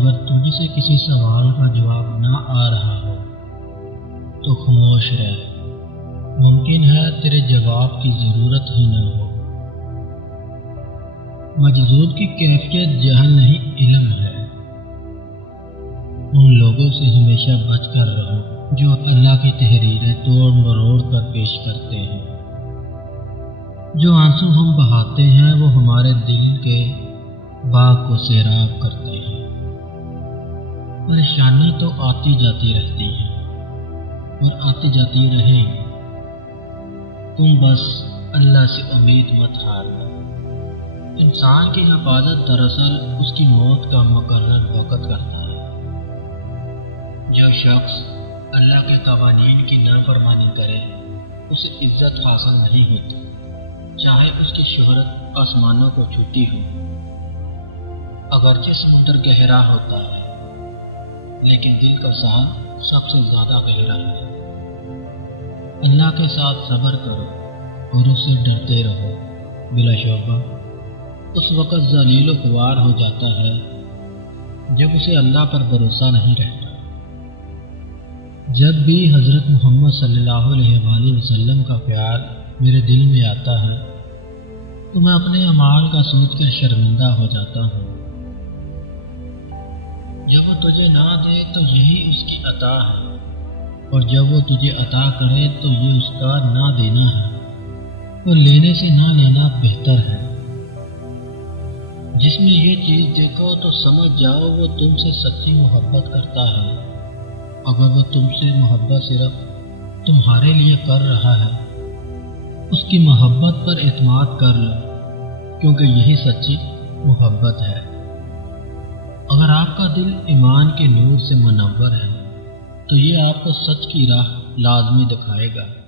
اگر تجھ سے کسی سوال کا جواب نہ آ رہا ہو تو خاموش رہ، ممکن ہے تیرے جواب کی ضرورت ہی نہ ہو۔ مجذوب کی کیفیت جہل نہیں علم ہے۔ ان لوگوں سے ہمیشہ بچ کر رہو جو اللہ کی تحریریں توڑ مروڑ کر پیش کرتے ہیں۔ جو آنسو ہم بہاتے ہیں وہ ہمارے دل کے باغ کو سیراب کرتے ہیں۔ پریشانی تو آتی جاتی رہتی ہے اور آتی جاتی رہیں گی، تم بس اللہ سے امید مت ہارنا۔ انسان کی حفاظت دراصل اس کی موت کا مقرر وقت کرتا ہے۔ جو شخص اللہ کے قوانین کی نافرمانی کرے اسے عزت حاصل نہیں ہوتی، چاہے اس کی شہرت آسمانوں کو چھوتی ہو۔ اگرچہ سمندر گہرا ہوتا ہے لیکن دل کا ساحل سب سے زیادہ گہرا ہے۔ اللہ کے ساتھ صبر کرو اور اس سے ڈرتے رہو۔ بلا شبہ اس وقت ذلیل و خوار ہو جاتا ہے جب اسے اللہ پر بھروسہ نہیں رہتا۔ جب بھی حضرت محمد صلی اللہ علیہ وآلہ وسلم کا خیال میرے دل میں آتا ہے تو میں اپنے اعمال کا سوچ کر شرمندہ ہو جاتا ہوں۔ جب وہ تجھے نہ دے تو یہی اس کی عطا ہے، اور جب وہ تجھے عطا کرے تو یہ اس کا نہ دینا ہے، اور لینے سے نہ لینا بہتر ہے۔ جس میں یہ چیز دیکھو تو سمجھ جاؤ وہ تم سے سچی محبت کرتا ہے۔ اگر وہ تم سے محبت صرف تمہارے لیے کر رہا ہے، اس کی محبت پر اعتماد کر لو، کیونکہ یہی سچی محبت ہے۔ اگر آپ کا دل ایمان کے نور سے منور ہے تو یہ آپ کو سچ کی راہ لازمی دکھائے گا۔